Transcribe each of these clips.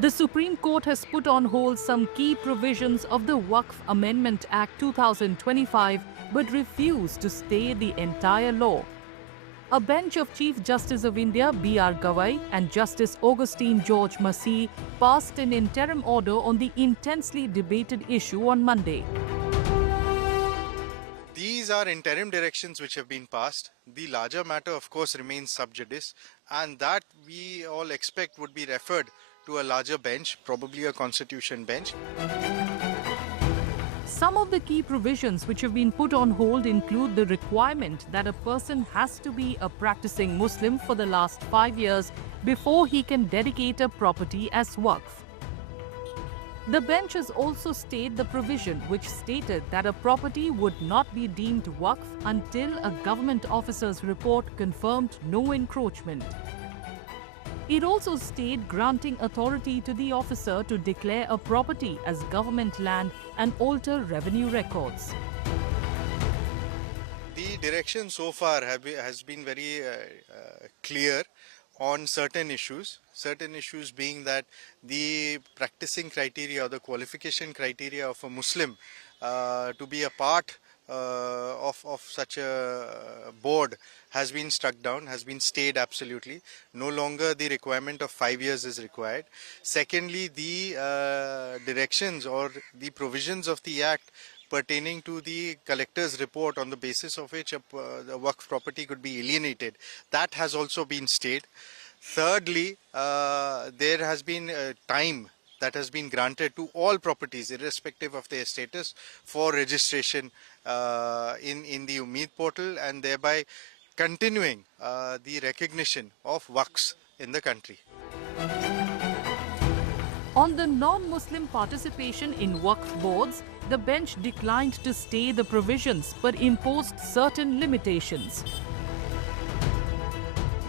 The Supreme Court has put on hold some key provisions of the Waqf Amendment Act 2025 but refused to stay the entire law. A bench of Chief Justice of India B.R. Gavai and Justice Augustine George Masih passed an interim order on the intensely debated issue on Monday. These are interim directions which have been passed. The larger matter, of course, remains sub judice, and that we all expect would be referred to a larger bench, probably a constitution bench. Some of the key provisions which have been put on hold include the requirement that a person has to be a practicing Muslim for the last 5 years before he can dedicate a property as Waqf. The bench has also stayed the provision which stated that a property would not be deemed Waqf until a government officer's report confirmed no encroachment. It also stayed granting authority to the officer to declare a property as government land and alter revenue records. The direction so far has been very clear on certain issues being that the practicing criteria or the qualification criteria of a Muslim to be a part of such a board has been struck down, has been stayed absolutely. No longer the requirement of 5 years is required. Secondly, the directions or the provisions of the Act pertaining to the collector's report on the basis of which the Waqf property could be alienated, that has also been stayed. Thirdly, there has been time that has been granted to all properties irrespective of their status for registration in the Umeed portal, and thereby continuing the recognition of Waqfs in the country. On the non-Muslim participation in Waqf Boards, the bench declined to stay the provisions but imposed certain limitations.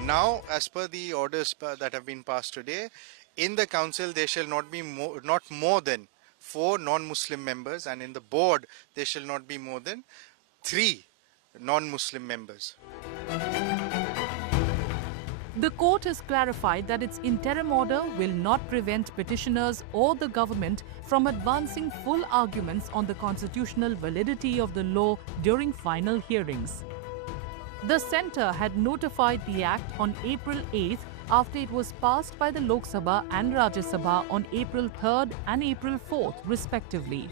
Now, as per the orders that have been passed today, in the council there shall not be not more than 4 non-Muslim members, and in the board there shall not be more than 3 non-Muslim members. The court has clarified that its interim order will not prevent petitioners or the government from advancing full arguments on the constitutional validity of the law during final hearings. The centre had notified the Act on April 8th after it was passed by the Lok Sabha and Rajya Sabha on April 3rd and April 4th respectively.